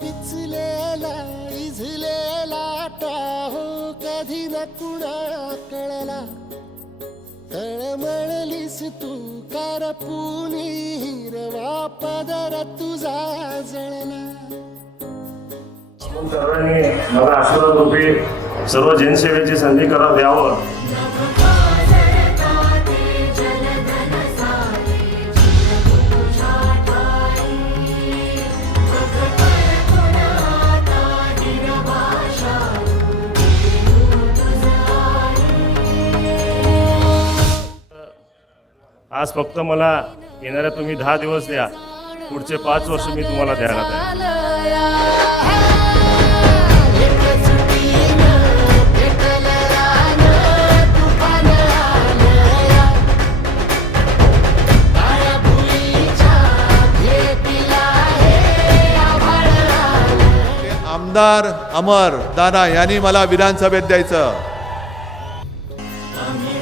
पिचलेला इजलेला Tahoe कधी न कुणा कळला. तळमळलीस तू करपुनी हिरवा पदर तुझा जळला. सर्वांनी मला आशीर्वाद रूपी सर्व जनसेवेची संधी करा द्यावं. आज फक्त मला येणाऱ्या तुम्ही दहा दिवस द्या. पुढचे पाच वर्ष मी तुम्हाला द्यायला तयार आमदार अमर दादा यांनी मला विधानसभेत द्यायचं. आम्ही